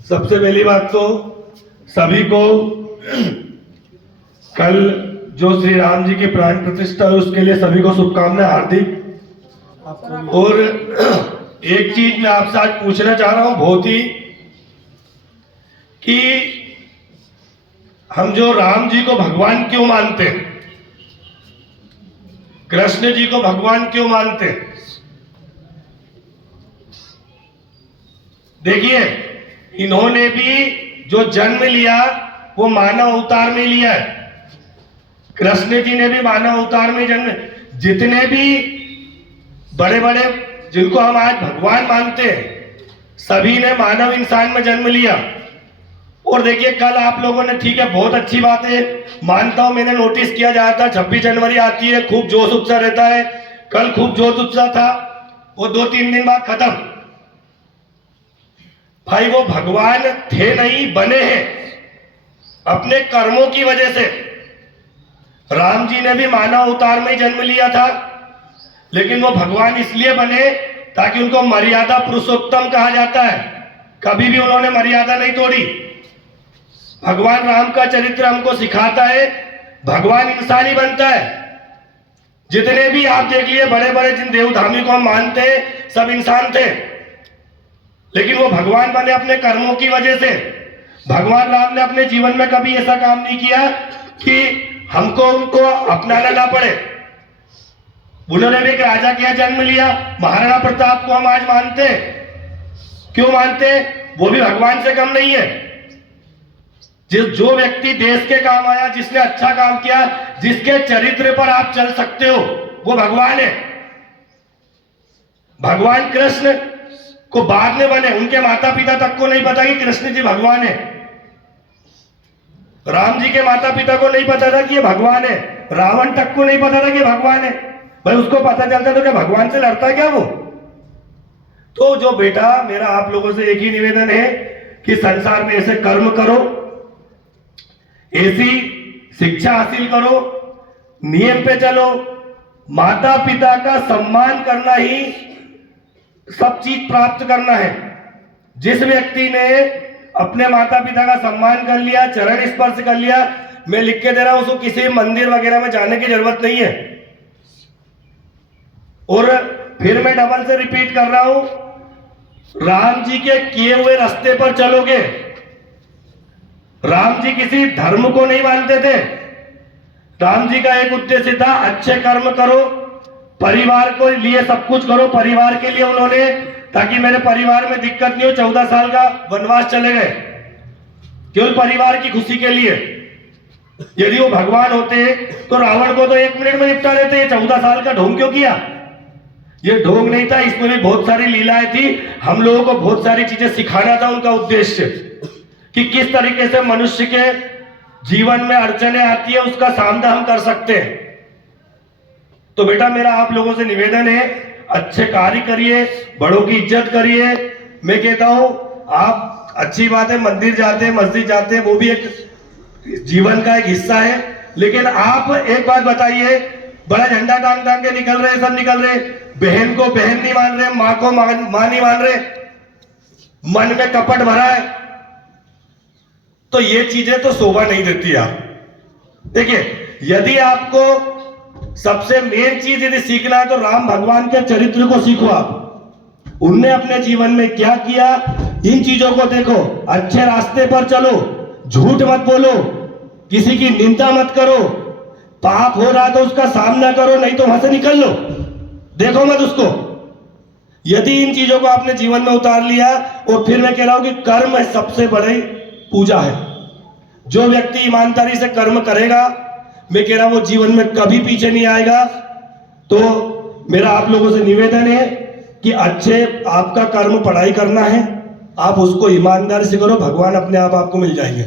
सबसे पहली बात तो सभी को कल जो श्री राम जी की प्राण प्रतिष्ठा है उसके लिए सभी को शुभकामनाएं हार्दिक। और एक चीज मैं आपसे आज पूछना चाह रहा हूं बहुत ही कि हम जो राम जी को भगवान क्यों मानते हैं, कृष्ण जी को भगवान क्यों मानते हैं? देखिए, इन्होंने भी जो जन्म लिया वो मानव अवतार में लिया है। कृष्ण जी ने भी मानव अवतार में जन्म, जितने भी बड़े बड़े जिनको हम आज भगवान मानते हैं सभी ने मानव इंसान में जन्म लिया। और देखिए, कल आप लोगों ने, ठीक है बहुत अच्छी बात है, मानता हूं, मैंने नोटिस किया जाता है 26 जनवरी आती है खूब जोश उत्साह रहता है। कल खूब जोश उत्साह था, वो 2-3 दिन बाद खत्म। भाई वो भगवान थे नहीं, बने हैं अपने कर्मों की वजह से। राम जी ने भी मानव अवतार में ही जन्म लिया था, लेकिन वो भगवान इसलिए बने ताकि उनको मर्यादा पुरुषोत्तम कहा जाता है। कभी भी उन्होंने मर्यादा नहीं तोड़ी। भगवान राम का चरित्र हमको सिखाता है भगवान इंसान ही बनता है। जितने भी आप देख लिए बड़े बड़े जिन देवधामी को हम मानते हैं सब इंसान थे, लेकिन वो भगवान बने अपने कर्मों की वजह से। भगवान राम ने अपने जीवन में कभी ऐसा काम नहीं किया कि हमको उनको अपनाना ना पड़े। उन्होंने भी एक राजा के यहाँ जन्म लिया, महाराणा प्रताप को हम आज मानते हैं। क्यों मानते हैं? वो भी भगवान से कम नहीं है। जो व्यक्ति देश के काम आया, जिसने अच्छा काम किया, जिसके चरित्र पर आप चल सकते हो, वो भगवान है। भगवान कृष्ण को बाद में बने, उनके माता पिता तक को नहीं पता कि कृष्ण जी भगवान है। राम जी के माता पिता को नहीं पता था कि ये भगवान है। रावण तक को नहीं पता था कि भगवान है। भाई उसको पता चलता तो क्या भगवान से लड़ता क्या वो? तो जो बेटा, मेरा आप लोगों से एक ही निवेदन है कि संसार में ऐसे कर्म करो, ऐसी शिक्षा हासिल करो, नियम पे चलो, माता पिता का सम्मान करना ही सब चीज प्राप्त करना है। जिस व्यक्ति ने अपने माता पिता का सम्मान कर लिया, चरण स्पर्श कर लिया, मैं लिख के दे रहा हूं, उसको किसी मंदिर वगैरह में जाने की जरूरत नहीं है। और फिर मैं डबल से रिपीट कर रहा हूं, राम जी के किए हुए रास्ते पर चलोगे। राम जी किसी धर्म को नहीं मानते थे। राम जी का एक उद्देश्य था, अच्छे कर्म करो, परिवार को लिए सब कुछ करो। परिवार के लिए उन्होंने, ताकि मेरे परिवार में दिक्कत नहीं हो, 14 साल का वनवास चले गए केवल परिवार की खुशी के लिए। यदि वो भगवान होते तो रावण को तो 1 मिनट में निपटा लेते। 14 साल का ढोंग क्यों किया? ये ढोंग नहीं था, इसमें भी बहुत सारी लीलाएं थी। हम लोगों को बहुत सारी चीजें सिखाना था उनका उद्देश्य, कि किस तरीके से मनुष्य के जीवन में अड़चने आती है, उसका सामना हम कर सकते हैं। तो बेटा, मेरा आप लोगों से निवेदन है, अच्छे कार्य करिए, बड़ों की इज्जत करिए। मैं कहता हूं, आप अच्छी बात है मंदिर जाते हैं, मस्जिद जाते हैं, वो भी एक जीवन का एक हिस्सा है। लेकिन आप एक बात बताइए, बड़ा झंडा टांग टांग के निकल रहे हैं, सब निकल रहे, बहन को बहन नहीं मान रहे, माँ को माँ नहीं मान रहे, मन में कपट भरा है, तो ये चीजें तो शोभा नहीं देती यार। देखिए, यदि आपको सबसे मेन चीज यदि सीखना है तो राम भगवान के चरित्र को सीखो। आप उनने अपने जीवन में क्या किया, इन चीजों को देखो, अच्छे रास्ते पर चलो, झूठ मत बोलो, किसी की निंदा मत करो, पाप हो रहा तो उसका सामना करो, नहीं तो वहां से निकल लो, देखो मत उसको। यदि इन चीजों को आपने जीवन में उतार लिया, और फिर मैं कह रहा हूं कि कर्म सबसे बड़ी पूजा है। जो व्यक्ति ईमानदारी से कर्म करेगा, मैं कह रहा हूं वो जीवन में कभी पीछे नहीं आएगा। तो मेरा आप लोगों से निवेदन है कि अच्छे आपका कर्म पढ़ाई करना है, आप उसको ईमानदारी से करो, भगवान अपने आप आपको मिल जाएंगे।